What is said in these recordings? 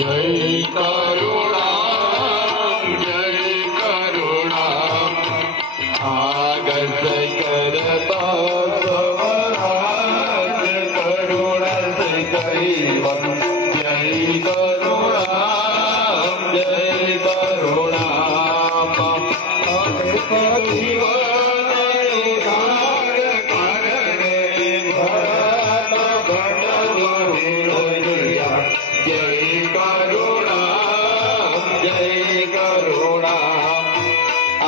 जय करुणाम जय करुणाम आगत करता स्वराज करुणा से कैवल जय करुणाम जय करुणाम जय करुणा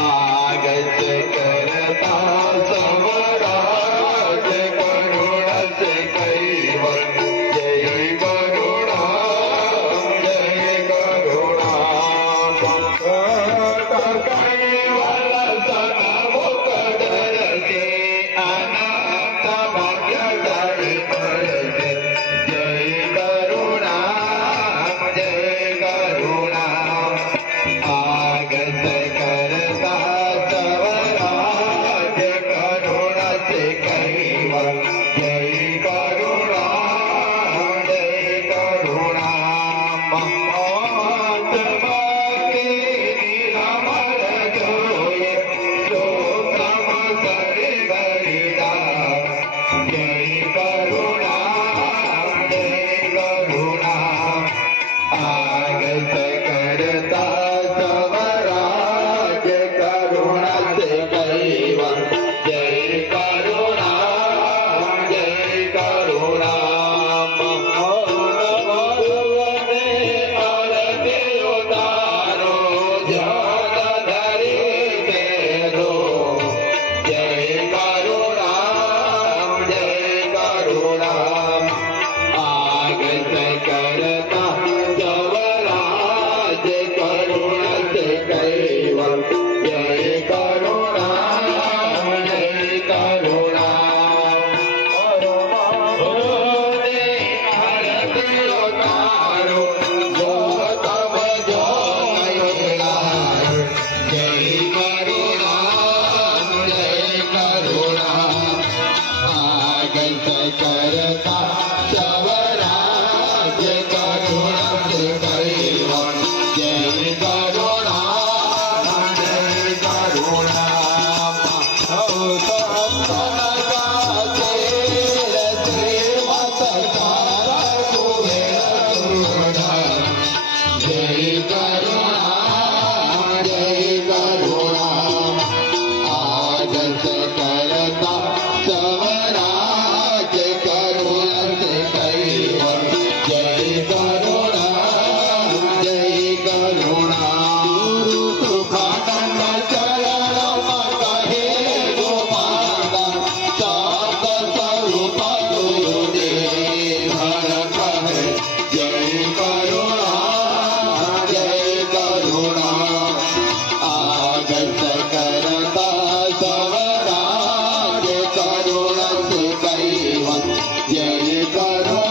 आगत करता स्वराज करुणा से कैवल जय करुणा जय करुणा कैवल सनमुख दरसे अनंत भक्त दरसे जय करुणा जय करुणा आगत करता स्वराज करुणा से कैवल जय करुणा जय करुणा महात्माके निरामर जोये शोकम सरि गरिदा जय करुणा जय करुणा आगत करता स्वराज करुणा से कैवल जय करुणा जय करुणा भगवते आरती उतारो ध्यान धरि तेरो जय करुणा जय करुणा आगत करता स्वराज करुणा से कैवल जय करुणा जय करुणा भगवते आरती उतारो जो तब जो मयूरार जय करुणा जय करुणा आगत करता स्वराज करुणा से कैवल जय करुणा जय करुणा जय करुणा जय करुणा आगत करता स्वराज करुणा से कैवल जय करुणा जय करुणा सुखानंद चरण कहे गोपाला सात स्वरूप गुरुदेव कहे जय करुणा जय करुणा आगत करता स्वराज करुणा से कैवल जय करुणा